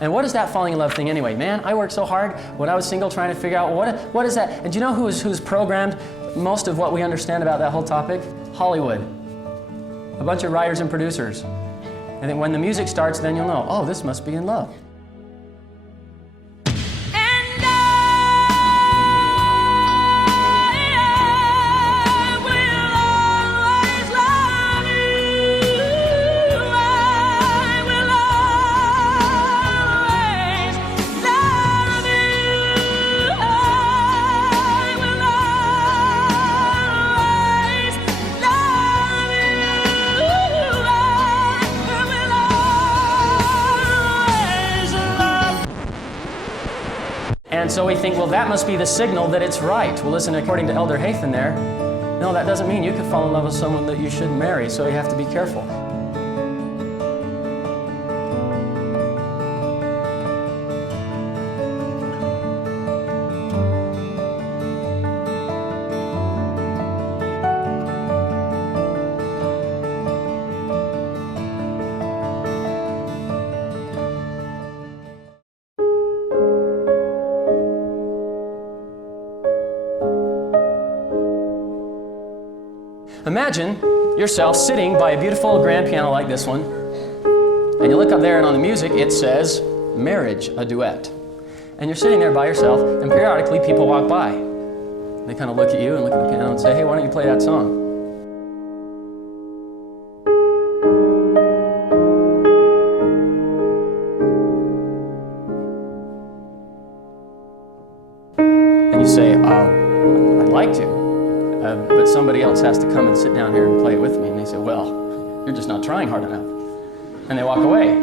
And what is that falling in love thing anyway? Man, I worked so hard when I was single trying to figure out what is that? And do you know who's programmed most of what we understand about that whole topic? Hollywood. A bunch of writers and producers. And then when the music starts, then you'll know, oh, this must be in love. And so we think, well, that must be the signal that it's right. Well, listen, according to Elder Hathan there, no, that doesn't mean you could fall in love with someone that you shouldn't marry, so you have to be careful. Imagine yourself sitting by a beautiful grand piano like this one, and you look up there and on the music it says, marriage, a duet. And you're sitting there by yourself, and periodically people walk by. They kind of look at you and look at the piano and say, hey, why don't you play that song? And you say, I'd like to. But somebody else has to come and sit down here and play it with me. And they say, well, you're just not trying hard enough. And they walk away.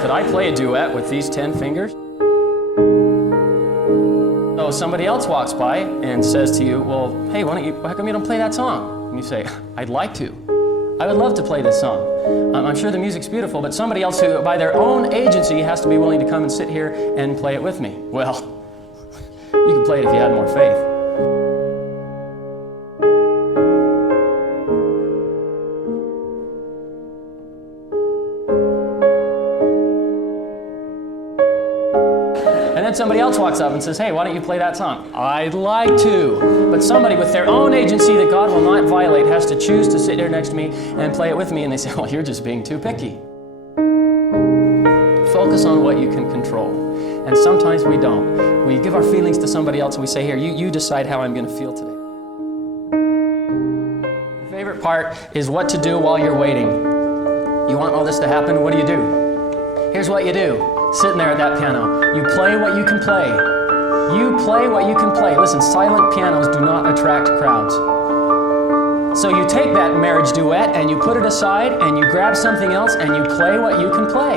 Could I play a duet with these 10 fingers? So somebody else walks by and says to you, well, hey, how come you don't play that song? And you say, I'd like to. I would love to play this song. I'm sure the music's beautiful, but somebody else who, by their own agency, has to be willing to come and sit here and play it with me. Well, you could play it if you had more faith. And then somebody else walks up and says, hey, why don't you play that song? I'd like to. But somebody with their own agency that God will not violate has to choose to sit here next to me and play it with me. And they say, well, you're just being too picky. Focus on what you can control. And sometimes we don't. We give our feelings to somebody else and we say, here, you decide how I'm going to feel today. My favorite part is what to do while you're waiting. You want all this to happen? What do? Here's what you do. Sitting there at that piano, you play what you can play. You play what you can play. Listen, silent pianos do not attract crowds. So you take that marriage duet and you put it aside and you grab something else and you play what you can play.